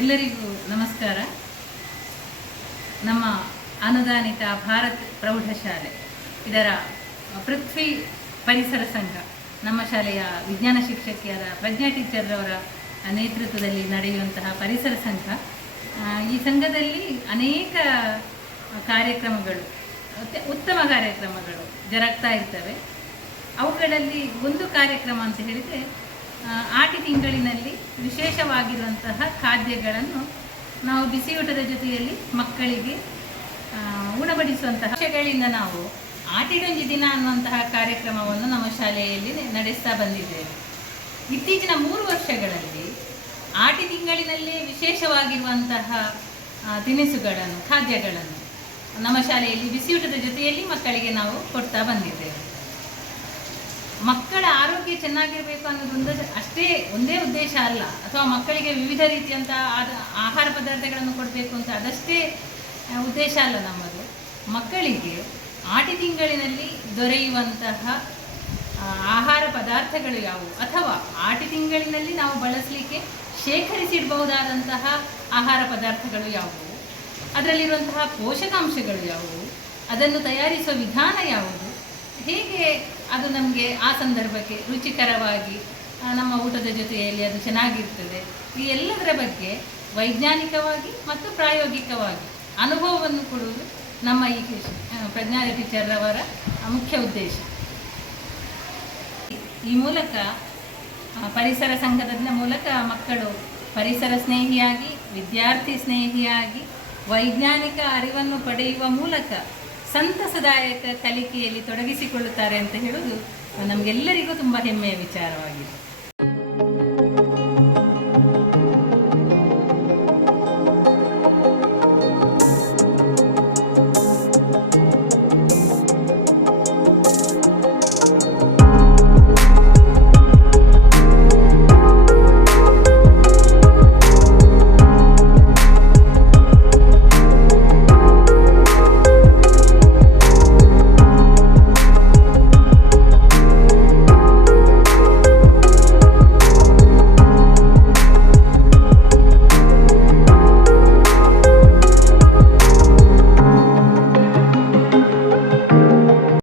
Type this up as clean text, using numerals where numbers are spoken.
ಎಲ್ಲರಿಗೂ ನಮಸ್ಕಾರ. ನಮ್ಮ ಅನುದಾನಿತ ಭಾರತ್ ಪ್ರೌಢಶಾಲೆ ಇದರ ಪೃಥ್ವಿ ಪರಿಸರ ಸಂಘ, ನಮ್ಮ ಶಾಲೆಯ ವಿಜ್ಞಾನ ಶಿಕ್ಷಕಿಯರ ಪ್ರಜ್ಞಾ ಟೀಚರ್ರವರ ನೇತೃತ್ವದಲ್ಲಿ ನಡೆಯುವಂತಹ ಪರಿಸರ ಸಂಘ. ಈ ಸಂಘದಲ್ಲಿ ಅನೇಕ ಕಾರ್ಯಕ್ರಮಗಳು, ಉತ್ತಮ ಕಾರ್ಯಕ್ರಮಗಳು ಜರುಗ್ತಾ ಇರ್ತವೆ. ಅವುಗಳಲ್ಲಿ ಒಂದು ಕಾರ್ಯಕ್ರಮ ಅಂತ ಹೇಳಿದರೆ, ಆಟಿ ತಿಂಗಳಿನಲ್ಲಿ ವಿಶೇಷವಾಗಿರುವಂತಹ ಖಾದ್ಯಗಳನ್ನು ನಾವು ಬಿಸಿಯೂಟದ ಜೊತೆಯಲ್ಲಿ ಮಕ್ಕಳಿಗೆ ಉಣಬಡಿಸುವಂತಹ ವಿಷಯಗಳಿಂದ ನಾವು ಆಟಿಡೊಂಜಿ ದಿನ ಅನ್ನುವಂತಹ ಕಾರ್ಯಕ್ರಮವನ್ನು ನಮ್ಮ ಶಾಲೆಯಲ್ಲಿ ನಡೆಸ್ತಾ ಬಂದಿದ್ದೇವೆ. ಇತ್ತೀಚಿನ 3 ವರ್ಷಗಳಲ್ಲಿ ಆಟಿ ತಿಂಗಳಿನಲ್ಲಿ ವಿಶೇಷವಾಗಿರುವಂತಹ ತಿನಿಸುಗಳನ್ನು, ಖಾದ್ಯಗಳನ್ನು ನಮ್ಮ ಶಾಲೆಯಲ್ಲಿ ಬಿಸಿಯೂಟದ ಜೊತೆಯಲ್ಲಿ ಮಕ್ಕಳಿಗೆ ನಾವು ಕೊಡ್ತಾ ಬಂದಿದ್ದೇವೆ. ಮಕ್ಕಳ ಆರೋಗ್ಯ ಚೆನ್ನಾಗಿರಬೇಕು ಅನ್ನೋದೊಂದು ಒಂದೇ ಉದ್ದೇಶ ಅಲ್ಲ, ಅಥವಾ ಮಕ್ಕಳಿಗೆ ವಿವಿಧ ರೀತಿಯಂತಹ ಆಹಾರ ಪದಾರ್ಥಗಳನ್ನು ಕೊಡಬೇಕು ಅಂತ ಅದಷ್ಟೇ ಉದ್ದೇಶ ಅಲ್ಲ ನಮ್ಮದು. ಮಕ್ಕಳಿಗೆ ಆಟಿ ತಿಂಗಳಿನಲ್ಲಿ ದೊರೆಯುವಂತಹ ಆಹಾರ ಪದಾರ್ಥಗಳು ಯಾವುವು, ಅಥವಾ ಆಟಿ ತಿಂಗಳಿನಲ್ಲಿ ನಾವು ಬಳಸಲಿಕ್ಕೆ ಶೇಖರಿಸಿಡಬಹುದಾದಂತಹ ಆಹಾರ ಪದಾರ್ಥಗಳು ಯಾವುವು, ಅದರಲ್ಲಿರುವಂತಹ ಪೋಷಕಾಂಶಗಳು ಯಾವುವು, ಅದನ್ನು ತಯಾರಿಸುವ ವಿಧಾನ ಯಾವುದು, ಹೇಗೆ ಅದು ನಮಗೆ ಆ ಸಂದರ್ಭಕ್ಕೆ ರುಚಿಕರವಾಗಿ ನಮ್ಮ ಊಟದ ಜೊತೆಯಲ್ಲಿ ಅದು ಚೆನ್ನಾಗಿರ್ತದೆ, ಈ ಎಲ್ಲದರ ಬಗ್ಗೆ ವೈಜ್ಞಾನಿಕವಾಗಿ ಮತ್ತು ಪ್ರಾಯೋಗಿಕವಾಗಿ ಅನುಭವವನ್ನು ಕೊಡುವುದು ನಮ್ಮ ಈ ಪ್ರಜ್ಞಾ ಟೀಚರ್ರವರ ಮುಖ್ಯ ಉದ್ದೇಶ. ಈ ಮೂಲಕ ಪರಿಸರ ಸಂಘದ ಮೂಲಕ ಮಕ್ಕಳು ಪರಿಸರ ಸ್ನೇಹಿಯಾಗಿ, ವಿದ್ಯಾರ್ಥಿ ಸ್ನೇಹಿಯಾಗಿ, ವೈಜ್ಞಾನಿಕ ಅರಿವನ್ನು ಪಡೆಯುವ ಮೂಲಕ ಸಂತಸದಾಯಕ ಕಲಿಕೆಯಲ್ಲಿ ತೊಡಗಿಸಿಕೊಳ್ಳುತ್ತಾರೆ ಅಂತ ಹೇಳುವುದು ನಮಗೆಲ್ಲರಿಗೂ ತುಂಬ ಹೆಮ್ಮೆಯ ವಿಚಾರವಾಗಿದೆ.